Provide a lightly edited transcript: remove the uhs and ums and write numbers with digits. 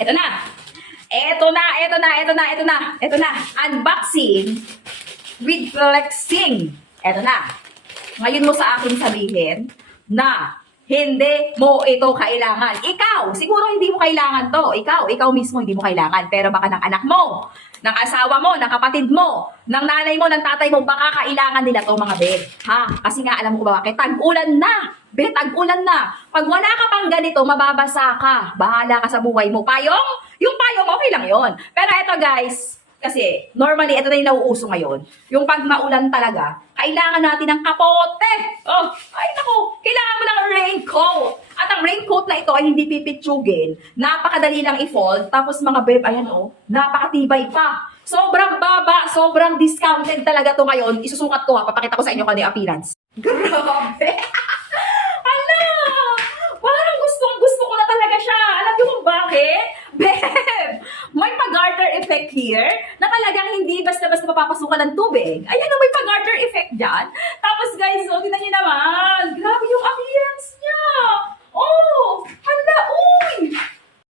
Ito na. Ito na. Unboxing with flexing. Ito na. Ngayon mo sa akin sabihin na hindi mo ito kailangan. Ikaw, siguro hindi mo kailangan to. Ikaw mismo hindi mo kailangan. Pero baka ng anak mo, ng asawa mo, ng kapatid mo, ng nanay mo, ng tatay mo, baka kailangan nila to mga be. Ha? Kasi nga alam mo ba bakit? Tag-ulan na. Be, tag-ulan na. Pag wala ka pang ganito, mababasa ka. Bahala ka sa buhay mo. Payong? Yung payong, okay lang yon. Pero eto guys, kasi normally, ito na yung nauuso ngayon. Yung pag maulan talaga, kailangan natin ng kapote. Oh, ay naku, kailangan mo ng raincoat. At ang raincoat na ito ay hindi pipitsugin. Napakadali lang i-fold. Tapos mga babe, ayan oh, napakatibay pa. Sobrang baba, sobrang discounted talaga to ngayon. Isusukat ko ha, papakita ko sa inyo kung ano yung appearance. Grabe! Ala! Parang gustong-gusto ko na talaga siya. Alam niyo kung bakit? Babe! May pag-garter effect here na talagang hindi basta-basta mapapasukan ng tubig. Ayan o, may pag-garter effect dyan. Tapos guys, so, tingnan niyo naman. Grabe